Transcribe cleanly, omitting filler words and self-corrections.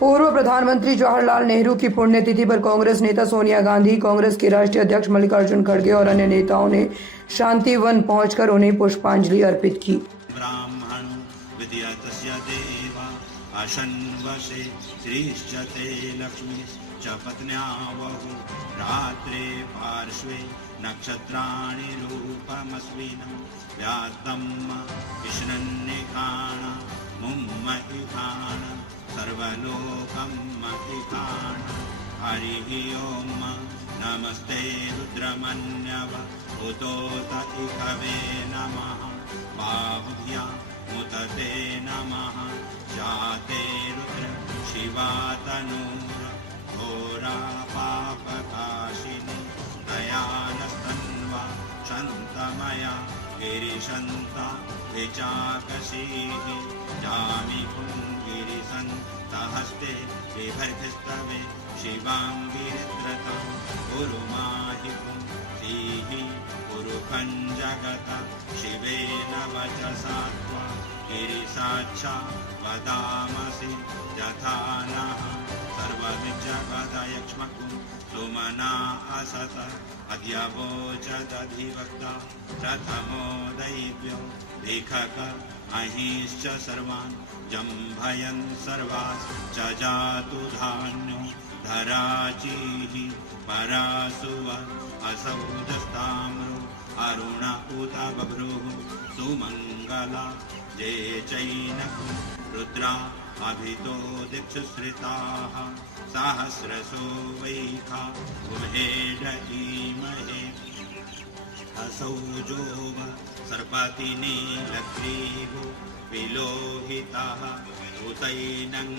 पूर्व प्रधानमंत्री जवाहरलाल नेहरू की पुण्यतिथि पर कांग्रेस नेता सोनिया गांधी, कांग्रेस के राष्ट्रीय अध्यक्ष मल्लिकार्जुन खड़गे और अन्य नेताओं ने शांतिवन पहुंचकर उन्हें पुष्पांजलि अर्पित की। ब्राह्मणो विद्यातस्य देवा आशन्वसे श्रीश्च ते लक्ष्मीश्च पत्न्यावहु रात्रे पार्श्वे नक्षत्राणि रूपमस्मिनं व्यात्तं विष्णन्निखाण मुम्म इखाण सर्वलोकं इखाण हरिः ओम नमस्ते रुद्रमन्यव उतोत इखवे नमः बाहुभ्या मुदते नमः जाते रुद्र शिवा तनूर घोरा पापकाशिनी दयानस्तन्वा शन्तमया गिरिशन्ता विचाकशीः जामि पुङ्गिरिसन्तहस्ते बिभर्तिस्तवे शिवां गिरिद्रतं गुरुमाहिपुं धीः गुरुकं जगत शिवेन वचसा त्वा गिरिसाक्षा वदामसि यथा नः सर्वविजगदयक्ष्मकुं सुमना असत अद्यवोचदधिवक्ता प्रथमो दैव्यो भिखक महिश्च सर्वान् जम्भयन् सर्वाश्च जातु धान्यो धराचीः परासुव असौजस्ताम्रो अरुण उत बभ्रुः सुमङ्गला जे चैनकु रुद्रा अभितो दिक्षुश्रिताः सहस्रसो वैखा उभेड ईमहे असौजोव सर्पतिनीलग्रीवो विलोहितः उतैनं